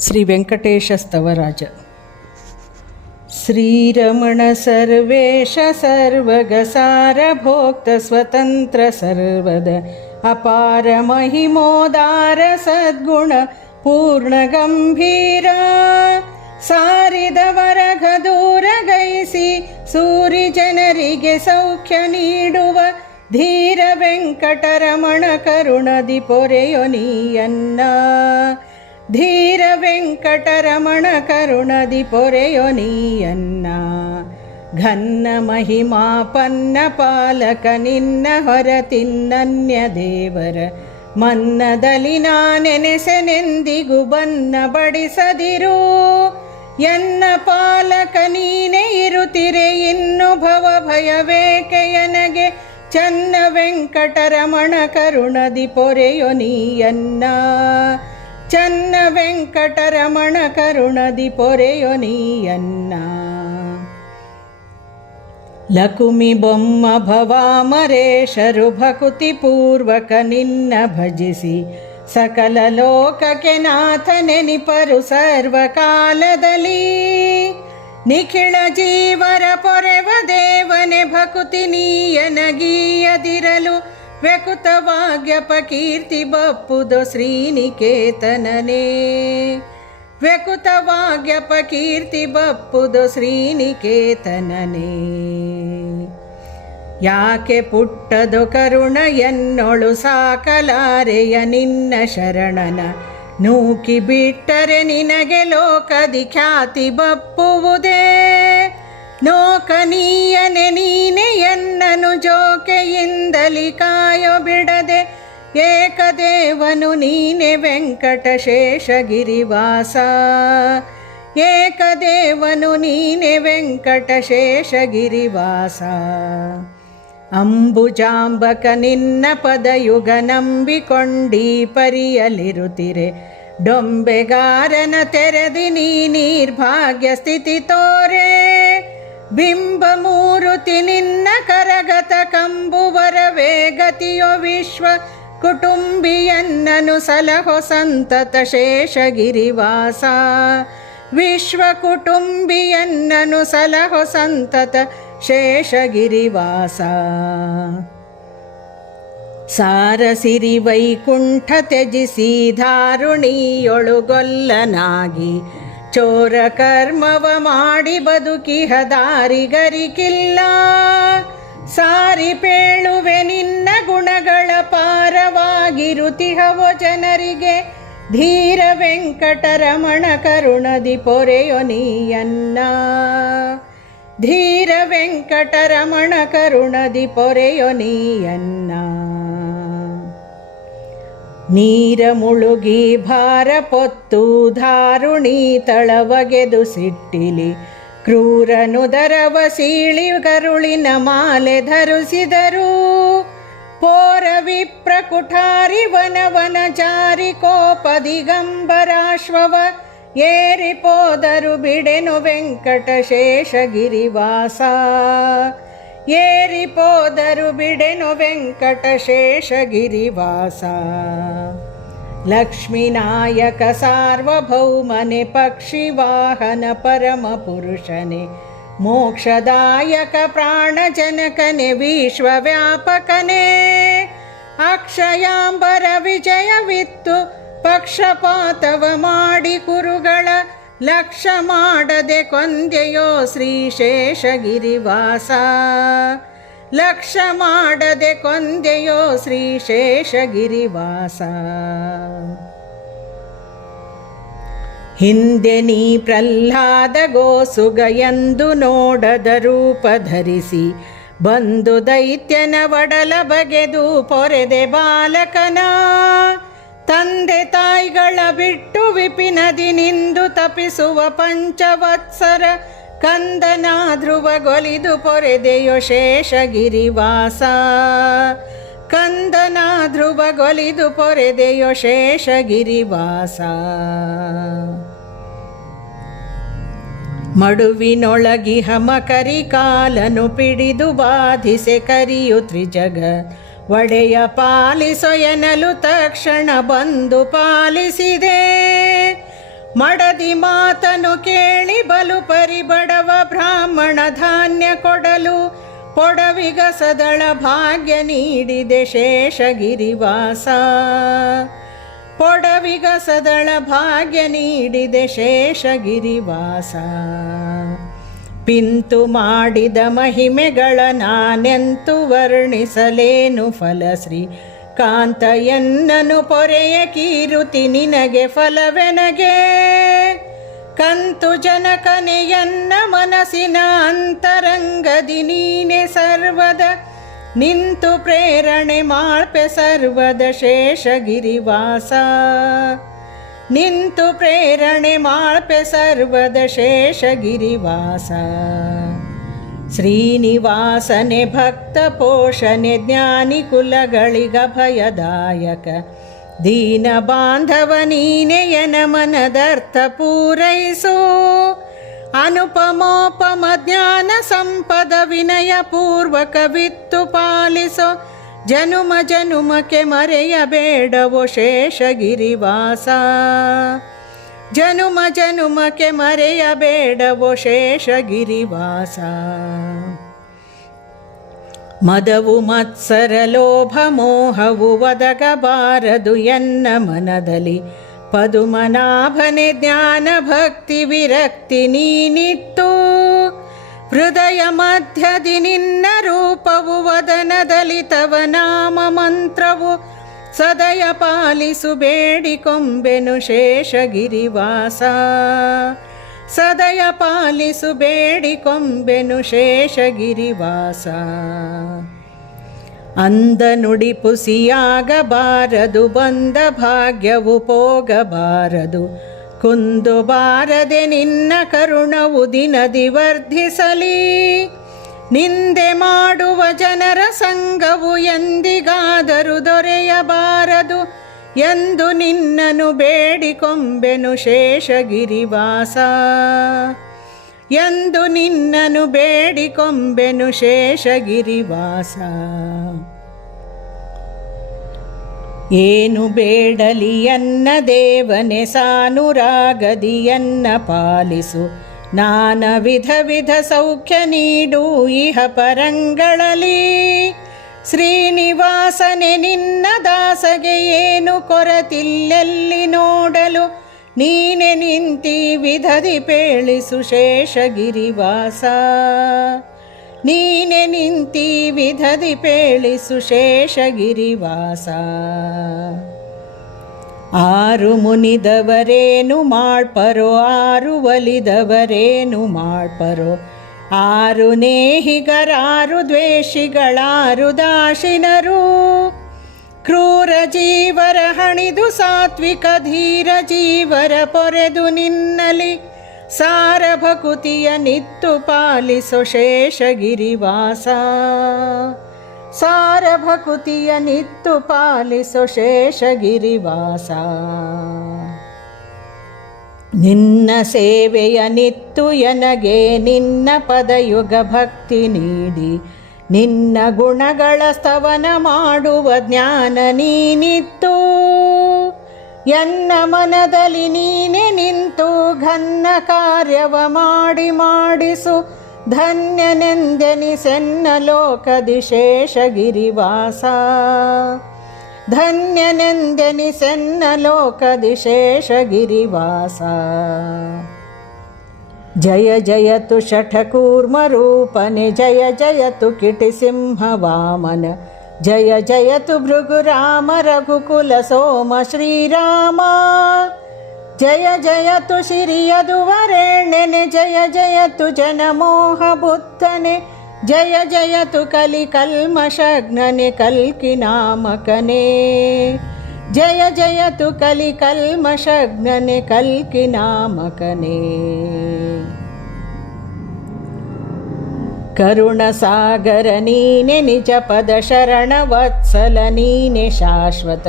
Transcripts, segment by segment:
ಶ್ರೀ ವೆಂಕಟೇಶ ಸ್ತವರಾಜ. ಶ್ರೀರಮಣ ಸರ್ವೇಶ ಸರ್ವಗಸಾರ ಭೋಕ್ತ ಸ್ವತಂತ್ರ ಸರ್ವದ ಅಪಾರ ಮಹಿಮೋದಾರ ಸದ್ಗುಣ ಪೂರ್ಣ ಗಂಭೀರ ಸಾರಿದವರ ಗದೂರ ಗೈಸಿ ಸೂರಿ ಜನರಿಗೆ ಸೌಖ್ಯ ನೀಡುವ ಧೀರ ವೆಂಕಟರಮಣ ಕರುಣದಿ ಪೊರೆಯೊನಿಯನ್ನ. ಧೀರ ವೆಂಕಟರಮಣ ಕರುಣದಿ ಪೊರೆಯೊನಿಯನ್ನ. ಘನ್ನ ಮಹಿಮಾಪನ್ನ ಪಾಲಕ ನಿನ್ನ ಹೊರತಿನ್ನನ್ಯ ದೇವರ ಮನ್ನದಲ್ಲಿ ನಾನೆನೆಸೆನೆಂದಿಗೂ ಬನ್ನ ಬಡಿಸದಿರು. ಎನ್ನ ಪಾಲಕ ನೀನೇ ಇರುತ್ತಿರೆ ಇನ್ನು ಭವ ಭಯವೇಕೆಯನಗೆ. ಚನ್ನ ವೆಂಕಟರಮಣ ಕರುಣದಿ ಪೊರೆಯೊನಿಯನ್ನ. ಚನ್ನ ವೆಂಕಟರಮಣ ಕರುಣದಿ ಪೊರೆಯೊನಿಯನ್ನ. ಲಕುಮಿ ಬೊಮ್ಮ ಭವಾಮರೇಶರು ಭಕುತಿ ಪೂರ್ವಕ ನಿನ್ನ ಭಜಿಸಿ ಸಕಲ ಲೋಕಕ್ಕೆ ನಾಥನೆನಿಪರು ಸರ್ವಕಾಲದಲ್ಲಿ. ನಿಖಿಳ ಜೀವರ ಪೊರೆವ ದೇವನೆ ಭಕುತಿ ನೀಯನಗೀಯದಿರಲು ವ್ಯಕುತವಾಗ್ಯಪ ಕೀರ್ತಿ ಬಪ್ಪುದು ಶ್ರೀನಿಕೇತನನೇ. ವ್ಯಕುತವಾಗ್ಯಪ ಕೀರ್ತಿ ಬಪ್ಪುದು ಶ್ರೀನಿಕೇತನನೇ. ಯಾಕೆ ಪುಟ್ಟದು ಕರುಣ ಎನ್ನೊಳು ಸಾಕಲಾರೆಯ ನಿನ್ನ ಶರಣನ. ನೂಕಿ ಬಿಟ್ಟರೆ ನಿನಗೆ ಲೋಕದಿ ಖ್ಯಾತಿ ಬಪ್ಪುವುದೇ. ನೋಕನೀಯನೆ ನೀನೆ ಎನ್ನನು ಜೋಕೆಯಿಂದಲಿ ಕಾಯೋ ಬಿಡದೆ. ಏಕದೇವನು ನೀನೆ ವೆಂಕಟಶೇಷಗಿರಿವಾಸ. ಏಕದೇವನು ನೀನೆ ವೆಂಕಟಶೇಷಗಿರಿವಾಸ. ಅಂಬುಜಾಂಬಕ ನಿನ್ನ ಪದಯುಗ ನಂಬಿಕೊಂಡೀ ಪರಿಯಲಿರುತ್ತಿರೆ. ಡೊಂಬೆಗಾರನ ತೆರೆದಿ ನೀ ನಿರ್ಭಾಗ್ಯ ಸ್ಥಿತಿ ತೋರೆ. ಬಿಂಬ ಮೂರುತಿ ನಿನ್ನ ಕರಗತ ಕಂಬುವರ ವೇಗತಿಯೋ ವಿಶ್ವ ಕುಟುಂಬಿಯನ್ನನು ಸಲಹೋ ಸಂತತ ಶೇಷಗಿರಿವಾಸ. ವಿಶ್ವ ಕುಟುಂಬಿಯನ್ನನು ಸಲಹೋ ಸಂತತ ಶೇಷಗಿರಿವಾಸ. ಸಾರಸಿರಿ ವೈಕುಂಠ ತ್ಯಜಿಸಿ ಧಾರುಣಿಯೊಳುಗೊಲ್ಲನಾಗಿ. ಚೋರ ಕರ್ಮವ ಮಾಡಿ ಬದುಕಿಹ ದಾರಿಗರಿಕಿಲ್ಲ. ಸಾರಿ ಪೇಳುವೆ ನಿನ್ನ ಗುಣಗಳ ಪಾರವಾಗಿರುತಿಹವೋ ಜನರಿಗೆ. ಧೀರ ವೆಂಕಟರಮಣ ಕರುಣದಿ ಪೊರೆಯೊನಿಯನ್ನ. ಧೀರ ವೆಂಕಟರಮಣ ಕರುಣದಿ ಪೊರೆಯೊನಿಯನ್ನ. ನೀರ ಮುಳುಗಿ ಭಾರ ಪೊತ್ತು ಧಾರುಣಿ ತಳವಗೆದು ಸಿಟ್ಟಿಲಿ. ಕ್ರೂರನುದರವ ಸೀಳಿ ಕರುಳಿನ ಮಾಲೆ ಧರಿಸಿದರು. ಪೋರ ವಿಪ್ರ ಕುಠಾರಿ ವನವನ ಜಾರಿ ಕೋಪ ದಿಗಂಬರಾಶ್ವವ ಏರಿ ಪೋದರು ಬಿಡೆನು ವೆಂಕಟಶೇಷಗಿರಿವಾಸ. ಏರಿ ಪೋದರು ಬಿಡೆನು ವೆಂಕಟಶೇಷಗಿರಿವಾಸ. ಲಕ್ಷ್ಮೀನಾಯಕ ಸಾರ್ವಭೌಮನೆ ಪಕ್ಷಿವಾಹನ ಪರಮ ಪುರುಷನೆ. ಮೋಕ್ಷದಾಯಕ ಪ್ರಾಣಜನಕನೆ ವಿಶ್ವವ್ಯಾಪಕನೇ. ಅಕ್ಷಯಾಂಬರ ವಿಜಯವಿತ್ತು ಪಕ್ಷಪಾತವ ಮಾಡಿ ಕುರುಗಳ. ಲಕ್ಷ್ಯ ಮಾಡದೆ ಕೊಂದೆಯೋ ಶ್ರೀಶೇಷಗಿರಿವಾಸ. ಲಕ್ಷ್ಯ ಮಾಡದೆ ಕೊಂದೆಯೋ ಶ್ರೀಶೇಷಗಿರಿವಾಸ. ಹಿಂದೆ ನೀ ಪ್ರಹ್ಲಾದ ಗೋಸುಗ ಎಂದು ನೋಡದ ರೂಪ ಧರಿಸಿ. ಬಂದು ದೈತ್ಯನ ಒಡಲ ಬಗೆದು ಪೊರೆದೆ ಬಾಲಕನ. ತಂದೆ ತಾಯಿಗಳ ಬಿಟ್ಟು ವಿಪಿನದಿ ನಿಂದು ತಪಿಸುವ ಪಂಚವತ್ಸರ ಕಂದನ ಧ್ರುವಗೊಲಿದು ಪೊರೆದೆಯೋ ಶೇಷಗಿರಿವಾಸ. ಕಂದನ ಧ್ರುವಗೊಲಿದು ಪೊರೆದೆಯೋ ಶೇಷಗಿರಿವಾಸ. ಮಡುವಿನೊಳಗಿಹ ಮಕರಿ ಕಾಲನು ಪಿಡಿದು ಬಾಧಿಸೆ ಕರಿಯು ತ್ರಿಜಗ. ಒಡೆಯ ಪಾಲಿಸೊ ಎನ್ನಲು ತಕ್ಷಣ ಬಂದು ಪಾಲಿಸಿದೆ. ಮಡದಿ ಮಾತನು ಕೇಳಿ ಬಲು ಪರಿಬಡವ ಬ್ರಾಹ್ಮಣ ಧಾನ್ಯ ಕೊಡಲು ಪೊಡವಿಗಸದಳ ಭಾಗ್ಯ ನೀಡಿದೆ ಶೇಷಗಿರಿವಾಸ. ಪೊಡವಿಗಸದಳ ಭಾಗ್ಯ ನೀಡಿದೆ ಶೇಷಗಿರಿವಾಸ. ಪಿಂತು ಮಾಡಿದ ಮಹಿಮೆಗಳ ನಾನೆಂತು ವರ್ಣಿಸಲೇನು ಫಲಶ್ರೀ ಕಾಂತ ಎನ್ನನು ಪೊರೆಯ ಕೀರುತಿ ನಿನಗೆ ಫಲವೆನಗೆ. ಕಂತು ಜನಕನೆ ಎನ್ನ ಮನಸ್ಸಿನ ಅಂತರಂಗದಿ ನೀನೆ ಸರ್ವದ ನಿಂತು ಪ್ರೇರಣೆ ಮಾಳ್ಪೆ ಸರ್ವದ ಶೇಷಗಿರಿವಾಸ. ನಿಂತು ಪ್ರೇರಣೆ ಮಾಳ್ಪೆ ಸರ್ವದ ಶೇಷಗಿರಿವಾಸ. ಶ್ರೀನಿವಾಸನೆ ಭಕ್ತ ಪೋಷಣೆ ಜ್ಞಾನಿ ಕುಲಗಳಿಗ ಭಯದಾಯಕ. ದೀನ ಬಾಂಧವ ನೀನೆಯನ ಮನದರ್ಥ ಪೂರೈಸು. ಅನುಪಮೋಪಮ ಜ್ಞಾನ ಸಂಪದ ವಿನಯ ಪೂರ್ವಕ ವಿತ್ತು ಪಾಲಿಸೋ. ಜನುಮ ಜನುಮಕ್ಕೆ ಮರೆಯಬೇಡವೋ ಶೇಷಗಿರಿವಾಸ. ಜನುಮ ಜನುಮಕ್ಕೆ ಮರೆಯಬೇಡವೋ ಶೇಷಗಿರಿವಾಸ. ಮದವು ಮತ್ಸರ ಲೋಭ ಮೋಹವು ಒದಗಬಾರದು ಎನ್ನ ಮನದಲ್ಲಿ. ಪದುಮನಾಭನೆ ಜ್ಞಾನ ಭಕ್ತಿ ವಿರಕ್ತಿ ನೀನಿತ್ತು. ಹೃದಯ ಮಧ್ಯದಿ ನಿನ್ನ ರೂಪವು ವದನದಲ್ಲಿ ತವ ನಾಮ ಮಂತ್ರವು. ಸದಯ ಪಾಲಿಸು ಬೇಡಿಕೊಂಬೆನು ಶೇಷಗಿರಿವಾಸ. ಸದಯ ಪಾಲಿಸು ಬೇಡಿಕೊಂಬೆನು ಶೇಷಗಿರಿವಾಸ. ಅಂದ ನುಡಿ ಪುಸಿಯಾಗಬಾರದು ಬಂದ ಭಾಗ್ಯವು ಪೋಗಬಾರದು. ಕುಂದು ಬಾರದೆ ನಿನ್ನ ಕರುಣವು ದಿನದಿ ವರ್ಧಿಸಲಿ. ನಿಂದೆ ಮಾಡುವ ಜನರ ಸಂಗವು ಎಂದಿಗಾದರೂ ದೊರೆಯಬಾರದು ಎಂದು ನಿನ್ನನು ಬೇಡಿಕೊಂಬೆನು ಶೇಷಗಿರಿವಾಸ. ಎಂದು ನಿನ್ನನು ಬೇಡಿಕೊಂಬೆನು ಶೇಷಗಿರಿವಾಸ. ಏನು ಬೇಡಲಿ ಎನ್ನ ದೇವನೆ ಸಾನುರಾಗದಿಯನ್ನ ಪಾಲಿಸು. ನಾನಾ ವಿಧ ವಿಧ ಸೌಖ್ಯ ನೀಡು ಇಹ ಪರಂಗಳಲ್ಲಿ. ಶ್ರೀನಿವಾಸನೆ ನಿನ್ನ ದಾಸಗೆ ಏನು ಕೊರತಿಲ್ಲೆಲ್ಲಿ ನೋಡಲು. ನೀನೆ ನಿಂತಿ ವಿಧದಿ ಪೇಳಿಸು ಶೇಷಗಿರಿವಾಸ. ನೀನೆ ನಿಂತಿ ವಿಧದಿ ಪೇಳಿಸು ಶೇಷಗಿರಿವಾಸ. ಆರು ಮುನಿದವರೇನು ಮಾಡ್ಪರೋ ಆರು ಒಲಿದವರೇನು ಮಾಡ್ಪರೋ. ಆರು ನೇಹಿಗರಾರು ದ್ವೇಷಿಗಳಾರು ದಾಶಿನರು. ಕ್ರೂರ ಜೀವರ ಹಣಿದು ಸಾತ್ವಿಕ ಧೀರ ಜೀವರ ಪೊರೆದು ನಿನ್ನಲಿ. ಸಾರ ಭಕುತಿಯ ನಿತ್ತು ಪಾಲಿಸೋ ಶೇಷಗಿರಿವಾಸ. ಸಾರ ಭಕುತಿಯ ನಿತ್ತು ಪಾಲಿಸೋ ಶೇಷಗಿರಿವಾಸ. ನಿನ್ನ ಸೇವೆಯ ನಿತ್ತು ಎನಗೆ ನಿನ್ನ ಪದಯುಗ ಭಕ್ತಿ ನೀಡಿ. ನಿನ್ನ ಗುಣಗಳ ಸ್ತವನ ಮಾಡುವ ಜ್ಞಾನ ನೀನಿತ್ತು. ಎನ್ನ ಮನದಲ್ಲಿ ನೀನೆ ನಿಂತು ಘನ್ನ ಕಾರ್ಯವ ಮಾಡಿಸು. ಧನ್ಯನೆಂದೆನಿಸೆನ್ನ ಲೋಕದಿ ಶೇಷಗಿರಿವಾಸ. ಧನ್ಯನೆಂದೆನಿಸೆನ್ನ ಲೋಕದಿ ಶೇಷಗಿರಿವಾಸ. ಜಯ ಜಯತು ಶಠಕೂರ್ಮ ರೂಪನೆ ಜಯ ಜಯತು ಕಿಟಿಸಿಂಹ ವಾಮನ. ಜಯ ಜಯತು ಭೃಗುರಾಮ ರಘುಕುಲ ಸೋಮ ಶ್ರೀರಾಮ. ಜಯ ಜಯತು ಶಿರಿಯದು ವರೇಣ್ಯನೆ ಜಯ ಜಯತು ಜನಮೋಹ ಬುದ್ಧನೆ. ಜಯ ಜಯತು ಕಲಿ ಕಲ್ಮಷಗ್ನನೆ ಕಲ್ಕಿ ನಾಮಕನೇ. ಜಯ ಜಯತು ಕಲಿ ಕಲ್ಮಷಗ್ನನೆ ಕಲ್ಕಿ ನಾಮಕನೇ. ಕರುಣ ಸಾಗರ ನೀನೆ ನಿಜ ಪದ ಶರಣ ವತ್ಸಲ ನೀನೆ ಶಾಶ್ವತ.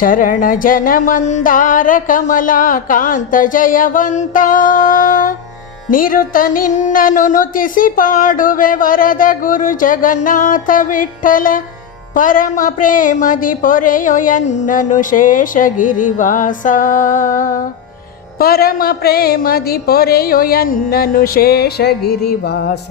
ಶರಣ ಜನ ಮಂದಾರ ಕಮಲಾಕಾಂತ ಜಯವಂತ. ನಿರುತ ನಿನ್ನನು ನುತಿಸಿ ಪಾಡುವೆ ವರದ ಗುರು ಜಗನ್ನಾಥ ವಿಠ್ಠಲ. ಪರಮ ಪ್ರೇಮದಿ ಪೊರೆಯೋ ಎನ್ನನು ಶೇಷಗಿರಿವಾಸ. ಪರಮ ಪರಮ ಪ್ರೇಮದಿ ಪೊರೆಯೊ ಎನ್ನನು ಶೇಷಗಿರಿವಾಸ.